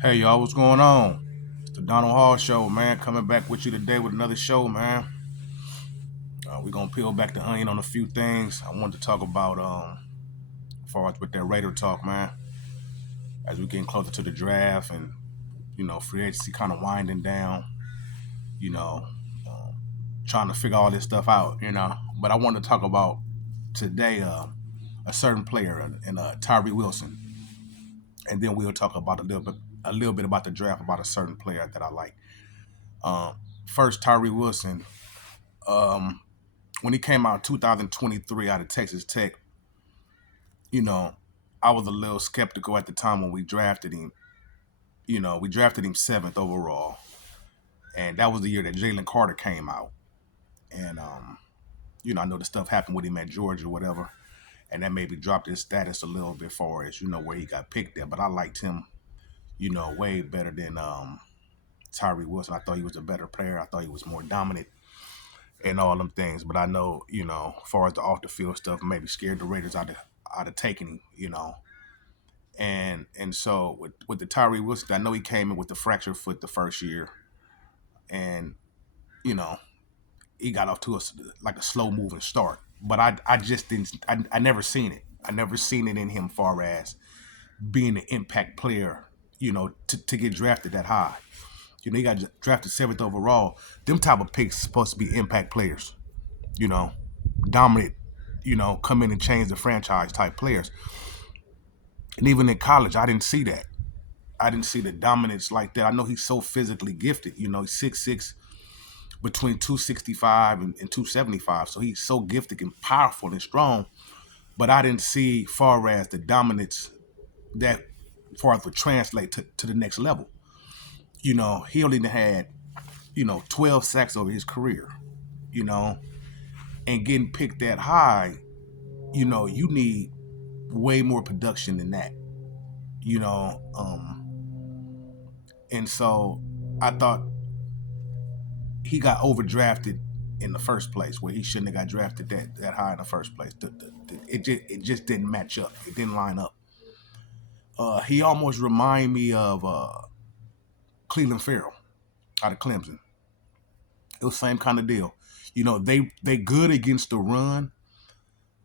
Hey y'all, what's going on? It's the Donald Hall Show, man. Coming back with you today with another show, man. We're gonna peel back the onion on a few things. I wanted to talk about as far as with that Raider talk, man. As we're getting closer to the draft and free agency kind of winding down, you know, um, trying to figure all this stuff out. But I wanted to talk about today a certain player and Tyree Wilson, and then we'll talk about a little bit about the draft about a certain player that I like. Um, First, Tyree Wilson. Um, when he came out in 2023 out of Texas Tech, you know, I was a little skeptical at the time when we drafted him. We drafted him seventh overall, and that was the year that Jalen Carter came out. And I know the stuff happened with him at Georgia or whatever, and that maybe dropped his status a little bit far as where he got picked there. But I liked him, way better than Tyree Wilson. I thought he was a better player. I thought he was more dominant and all them things. But I know, as far as the off the field stuff, maybe scared the Raiders out of taking him. And so with the Tyree Wilson, I know he came in with the fractured foot the first year, and you know he got off to like a slow moving start. But I just didn't. I never seen it. I never seen it in him, far as being an impact player. To get drafted that high. He got drafted seventh overall. Them type of picks supposed to be impact players. Dominant. Come in and change the franchise type players. And even in college, I didn't see that. I didn't see the dominance like that. I know he's so physically gifted. He's 6'6", between 265 and 275. So he's so gifted and powerful and strong. But I didn't see far as the dominance that far as would translate to the next level. He only had, 12 sacks over his career, and getting picked that high, you need way more production than that, you know. And so I thought he got overdrafted in the first place, where he shouldn't have got drafted that high in the first place. It just didn't match up. It didn't line up. He almost reminded me of Cleveland Farrell out of Clemson. It was the same kind of deal. They good against the run,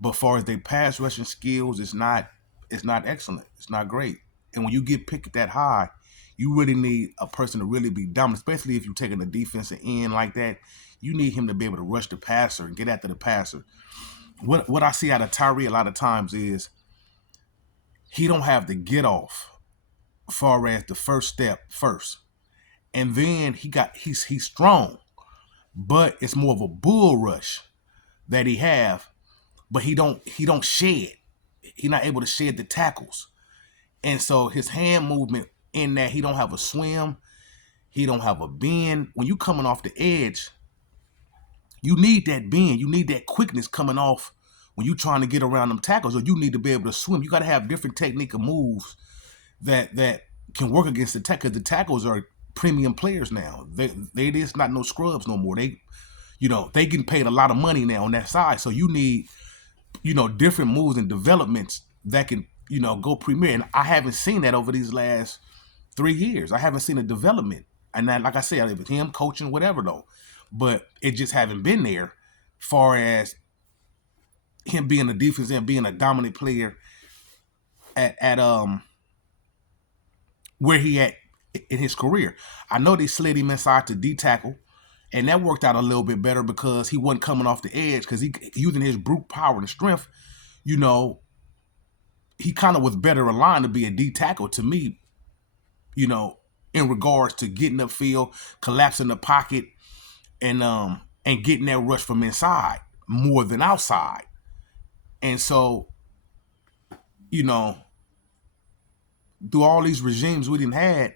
but far as their pass rushing skills, it's not excellent. It's not great. And when you get picked that high, you really need a person to really be dominant, especially if you're taking a defensive end like that. You need him to be able to rush the passer and get after the passer. What I see out of Tyree a lot of times is he don't have the get off far as the first step first. And then he's strong, but it's more of a bull rush that he have, but he don't shed. He's not able to shed the tackles. And so his hand movement in that, he don't have a swim, he don't have a bend. When you coming off the edge, you need that bend, you need that quickness coming off when you trying to get around them tackles, or you need to be able to swim. You got to have different technique of moves that can work against the tackle, because the tackles are premium players now. They just not no scrubs no more. They getting paid a lot of money now on that side. So you need, different moves and developments that can, go premier. And I haven't seen that over these last 3 years. I haven't seen a development. And that, like I said, it was him coaching, whatever though. But it just haven't been there, far as him being a defense and being a dominant player at where he at in his career. I know they slid him inside to D tackle, and that worked out a little bit better because he wasn't coming off the edge, because he using his brute power and strength. He kind of was better aligned to be a D tackle to me, in regards to getting upfield, collapsing the pocket, and getting that rush from inside more than outside. And so, through all these regimes we didn't had,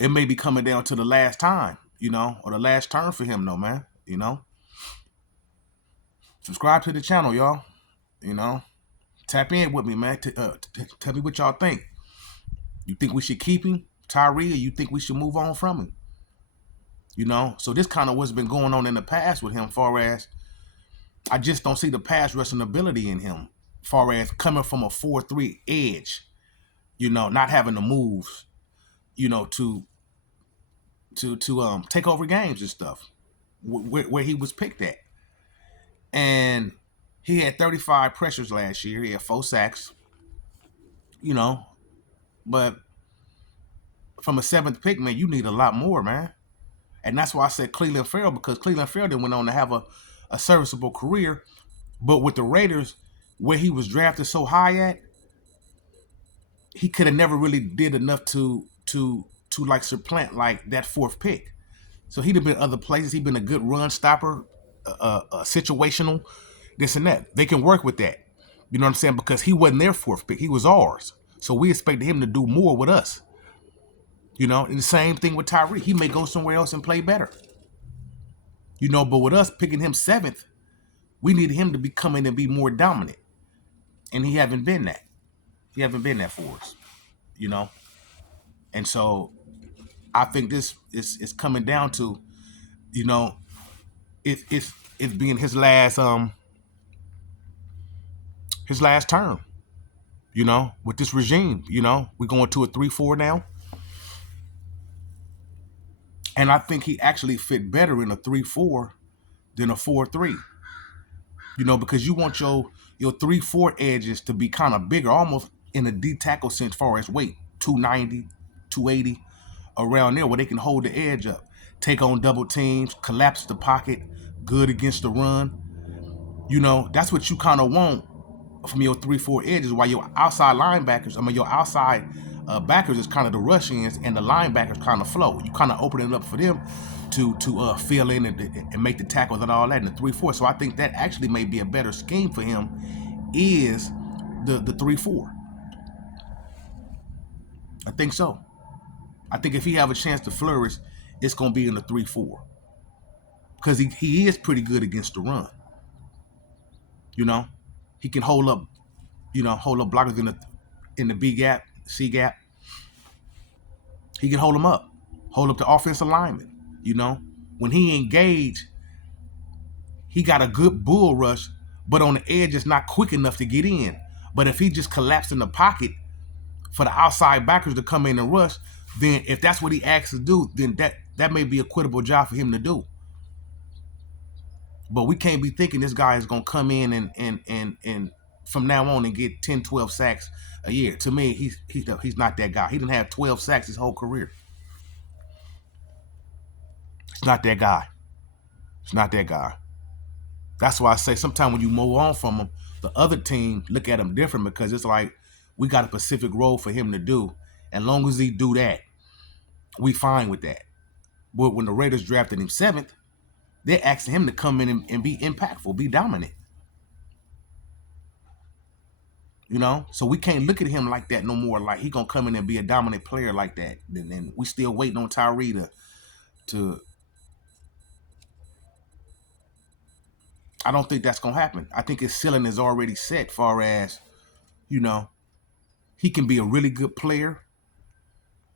it may be coming down to the last time, or the last turn for him, though, man. Subscribe to the channel, y'all. Tap in with me, man. Tell me what y'all think. You think we should keep him, Tyree, or you think we should move on from him? So this kind of what's been going on in the past with him, far as I just don't see the pass rushing ability in him, far as coming from a 4-3 edge. not having the moves, to take over games and stuff, where he was picked at. And he had 35 pressures last year. He had 4 sacks, but from a 7th pick, man, you need a lot more, man. And that's why I said Cleveland Farrell, because Cleveland Farrell then went on to have a serviceable career. But with the Raiders, where he was drafted so high at, he could have never really did enough to like supplant like that 4th pick. So he'd have been other places. He'd been a good run stopper, situational, this and that. They can work with that. You know what I'm saying? Because he wasn't their 4th pick. He was ours. So we expected him to do more with us. And the same thing with TYREE. He may go somewhere else and play better. But with us picking him 7th, we needed him to be coming and be more dominant. And he haven't been that. He haven't been that for us. And so I think this is coming down to, it's being his last term, with this regime. We're going to a 3-4 now. And I think he actually fit better in a 3-4 than a 4-3. Because you want your 3-4 edges to be kind of bigger, almost in a D tackle sense, as far as weight, 290, 280, around there, where they can hold the edge up, take on double teams, collapse the pocket, good against the run. That's what you kind of want from your 3-4 edges, while your outside linebackers, your outside backers is kind of the rush ends, and the linebackers kind of flow. You kind of open it up for them to fill in and make the tackles and all that in the 3-4. So I think that actually may be a better scheme for him, is the 3-4. I think so. I think if he have a chance to flourish, it's going to be in the 3-4. Because he is pretty good against the run. He can hold up blockers in the B gap, C gap. He can hold them up. Hold up the offensive lineman. When he engage, he got a good bull rush, but on the edge it's not quick enough to get in. But if he just collapsed in the pocket for the outside backers to come in and rush, then if that's what he asks to do, then that may be a quittable job for him to do. But we can't be thinking this guy is going to come in and from now on and get 10, 12 sacks a year. To me, he's not that guy. He didn't have 12 sacks his whole career. It's not that guy. It's not that guy. That's why I say sometimes when you move on from him, the other team look at him different, because it's like we got a specific role for him to do. And long as he do that, we fine with that. But when the Raiders drafted him 7th, they're asking him to come in and be impactful, be dominant. So we can't look at him like that no more. Like he gonna come in and be a dominant player like that. Then we still waiting on TYREE to. I don't think that's gonna happen. I think his ceiling is already set. Far as he can be a really good player,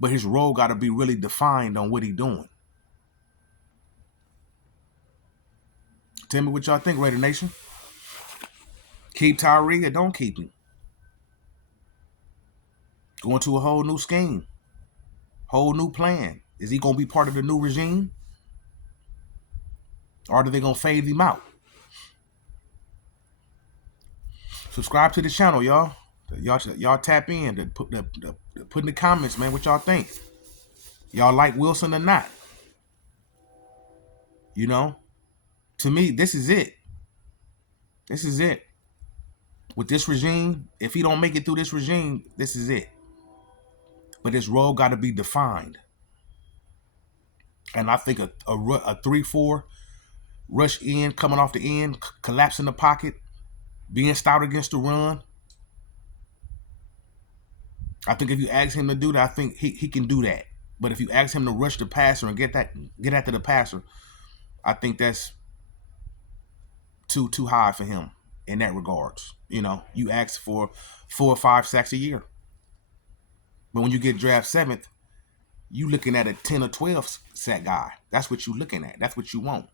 but his role got to be really defined on what he's doing. Tell me what y'all think, Raider Nation. Keep TYREE or don't keep him? Going to a whole new scheme, whole new plan. Is he going to be part of the new regime? Or are they going to fade him out? Subscribe to the channel, y'all. Y'all tap in. Put in the comments, man, what y'all think. Y'all like Wilson or not? To me, this is it. This is it. With this regime, if he don't make it through this regime, this is it. But his role got to be defined. And I think a 3-4 rush in, coming off the end, collapsing the pocket, being stout against the run. I think if you ask him to do that, I think he can do that. But if you ask him to rush the passer and get after the passer, I think that's too high for him in that regards. You ask for 4 or 5 sacks a year. But when you get draft 7th, you looking at a 10 or 12 sack guy. That's what you looking at. That's what you want.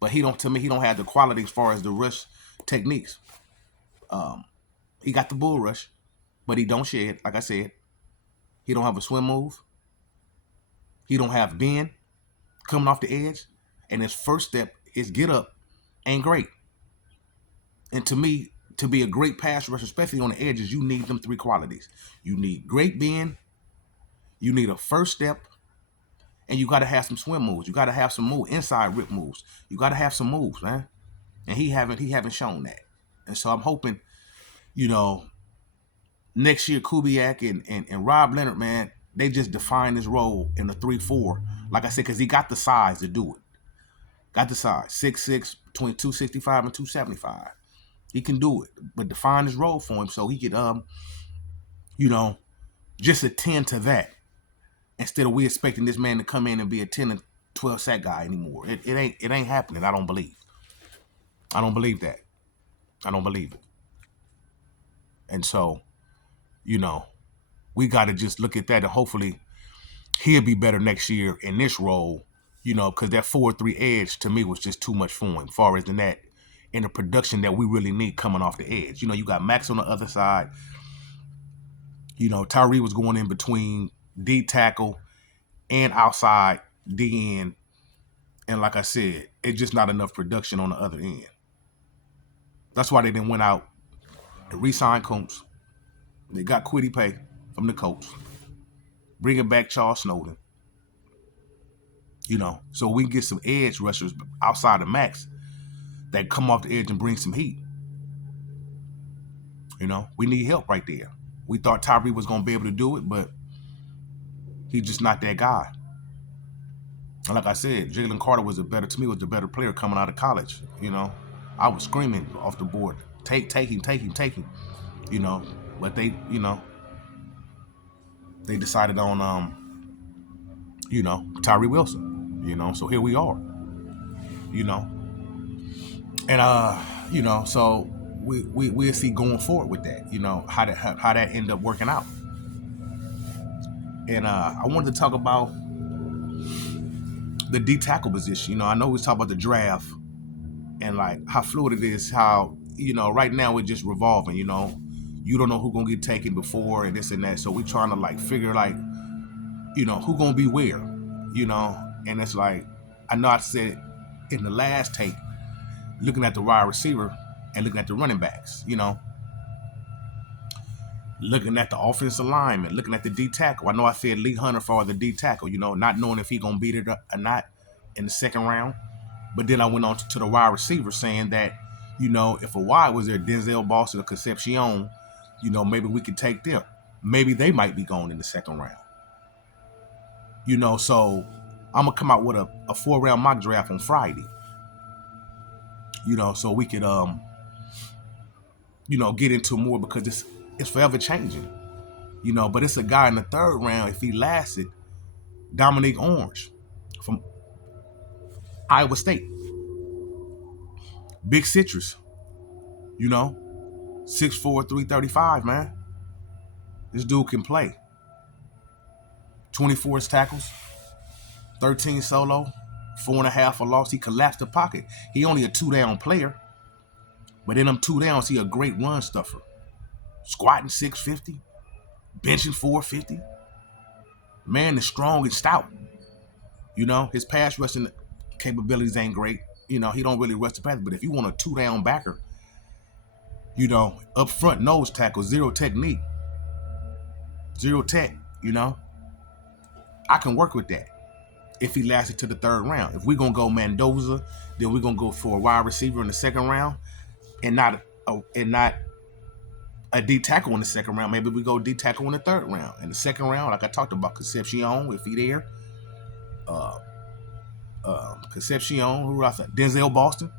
But to me, he don't have the quality as far as the rush techniques. He got the bull rush, but he don't shed. Like I said, he don't have a swim move. He don't have bend coming off the edge, and his first step, his get up, ain't great. And to me, to be a great pass rusher, especially on the edges, you need them three qualities. You need great bend, you need a first step, and you got to have some swim moves. You got to have some move inside rip moves. You got to have some moves, man. And he haven't shown that. And so I'm hoping, you know, next year Kubiak and Rob Leonard, man, they just define his role in the 3-4. Like I said, because he got the size to do it. Got the size, 6'6", between 265 and 275. He can do it, but define his role for him so he could, you know, just attend to that instead of we expecting this man to come in and be a 10 and 12 sack guy anymore. It ain't happening. I don't believe that. I don't believe it. And so, you know, we got to just look at that, and hopefully he'll be better next year in this role, you know, because that 4-3 edge to me was just too much for him, far as in that, in the production that we really need coming off the edge. You know, you got Max on the other side. You know, TYREE was going in between D tackle and outside D end. And like I said, it's just not enough production on the other end. That's why they didn't went out and re-signed Combs. They got Quiddy Pay from the Colts. Bringing back Charles Snowden. You know, so we can get some edge rushers outside of Max that come off the edge and bring some heat. You know, we need help right there. We thought TYREE was going to be able to do it, but he's just not that guy. And like I said, Jalen Carter was the better player coming out of college. You know, I was screaming off the board, take him. You know, but they, you know, they decided on, you know, Tyree Wilson. You know, so here we are. You know, and you know, so we'll see going forward with that. You know, how that end up working out. And I wanted to talk about the D tackle position. You know, I know we talk about the draft and like how fluid it is, how, you know, right now we're just revolving, you know. You don't know who's gonna get taken before and this and that. So we're trying to like figure like, you know, who gonna be where, you know. And it's like, I know I said in the last take, looking at the wide receiver and looking at the running backs, you know. Looking at the offensive lineman, looking at the D tackle. I know I said Lee Hunter for the D tackle, you know, not knowing if he gonna beat it or not in the second round. But then I went on to the wide receiver saying that, you know, if a wide was there, Denzel Boston or Concepcion, you know, maybe we could take them. Maybe they might be going in the second round. You know, so I'm gonna come out with a 4-round mock draft on Friday. You know, so we could you know, get into more because it's forever changing. You know, but it's a guy in the third round, if he lasted, Dominique Orange from Iowa State. Big citrus. You know, 6'4", 335, man. This dude can play. 24 tackles, 13 solo, 4.5 for loss. He collapsed the pocket. He only a 2-down player, but in them 2 downs, he a great run stuffer. Squatting 650, benching 450. Man is strong and stout. You know, his pass rushing capabilities ain't great. You know, he don't really rush the pass, but if you want a 2-down backer, you know, up front nose tackle, zero technique, zero tech, you know, I can work with that if he lasted to the third round. If we're going to go Mendoza, then we're going to go for a wide receiver in the second round and not a D tackle in the second round. Maybe we go D tackle in the third round. In the second round, like I talked about, Concepcion, if he there. Concepcion, who else? Denzel Boston.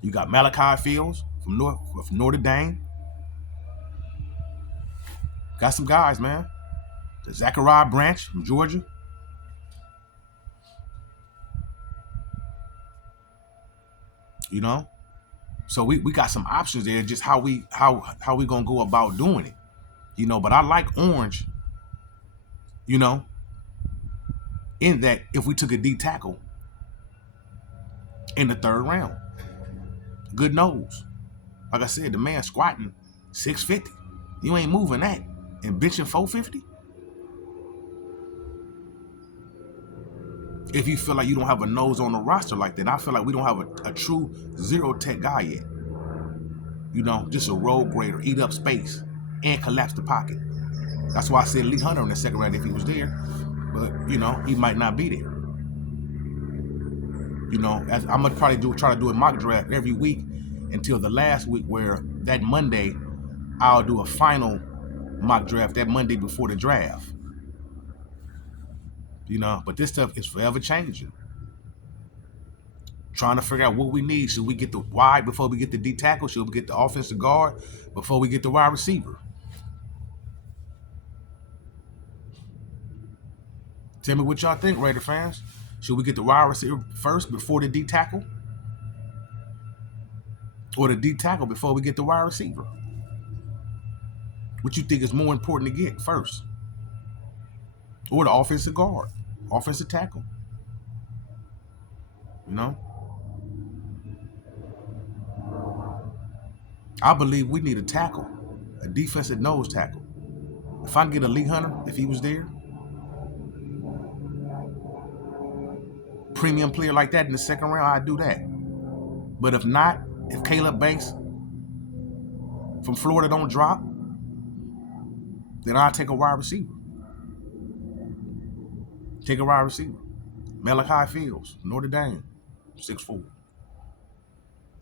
You got Malachi Fields from Notre Dame. Got some guys, man. The Zachariah Branch from Georgia. You know? So we got some options there, just how we gonna go about doing it. You know, but I like Orange, you know, in that if we took a D tackle in the third round. Good nose. Like I said, the man squatting 650. You ain't moving that. And benching 450? If you feel like you don't have a nose on the roster like that, I feel like we don't have a true zero tech guy yet. You know, just a road grader, eat up space, and collapse the pocket. That's why I said Lee Hunter in the second round if he was there. But, you know, he might not be there. You know, I'm going to probably try to do a mock draft every week until the last week, where that Monday I'll do a final mock draft that Monday before the draft. You know, but this stuff is forever changing. Trying to figure out what we need. Should we get the wide before we get the D tackle? Should we get the offensive guard before we get the wide receiver? Tell me what y'all think, Raider fans. Should we get the wide receiver first before the D tackle? Or the D tackle before we get the wide receiver? What you think is more important to get first? Or the offensive guard, offensive tackle? You know? I believe we need a tackle, a defensive nose tackle. If I can get a Lee Hunter, if he was there, premium player like that in the second round, I'd do that. But if not, if Caleb Banks from Florida don't drop, then I'll take a wide receiver. Take a wide receiver. Malachi Fields, Notre Dame, 6'4".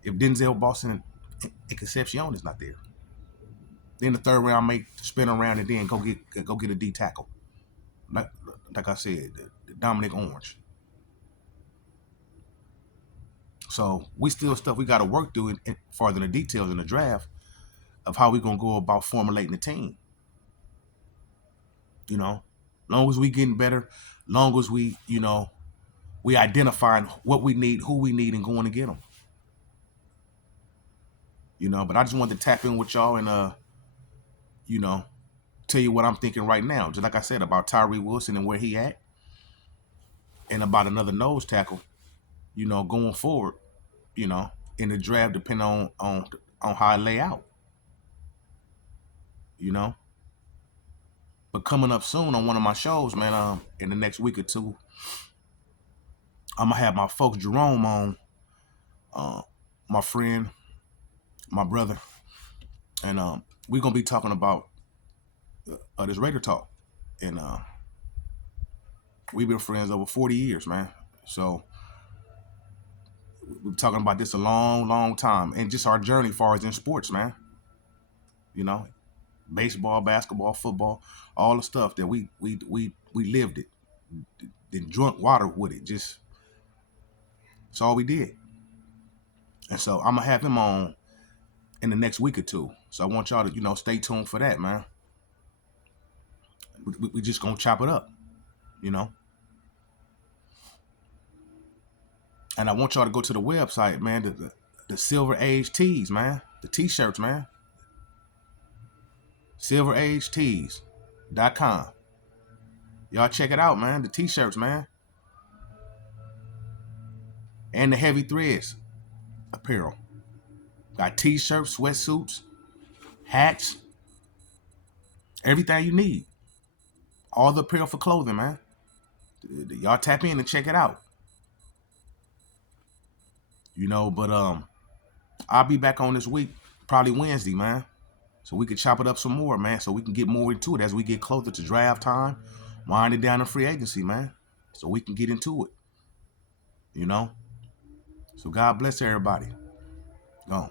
If Denzel Boston and Concepcion is not there, then the third round I make spin around and then go get a D tackle. Like I said, the Dominic Orange. So we still stuff we got to work through in farther the details in the draft of how we gonna go about formulating the team. You know, long as we getting better, long as we, you know, we identifying what we need, who we need, and going to get them. You know, but I just wanted to tap in with y'all and you know, tell you what I'm thinking right now. Just like I said about TYREE Wilson and where he at, and about another nose tackle, you know, going forward, you know, in the draft, depending on how I lay out. You know. But coming up soon on one of my shows, man, in the next week or two, I'm gonna have my folks Jerome on, my friend, my brother, and we're gonna be talking about this Raider talk. And we've been friends over 40 years, man. So we're talking about this a long time, and just our journey as far as in sports, man. You know, baseball, basketball, football, all the stuff that we lived it, then drunk water with it. Just it's all we did. And so I'm gonna have him on in the next week or two. So I want y'all to, you know, stay tuned for that, man. We just gonna chop it up, you know. And I want y'all to go to the website, man. The Silver Age tees, man. The t-shirts, man. SilverAgeTees.com. Y'all check it out, man. The t-shirts, man. And the Heavy Threads apparel. Got t-shirts, sweatsuits, hats, everything you need. All the apparel for clothing, man. Y'all tap in and check it out. You know, but I'll be back on this week, probably Wednesday, man. So we can chop it up some more, man. So we can get more into it as we get closer to draft time, winding down the free agency, man. So we can get into it. You know? So God bless everybody. Gone.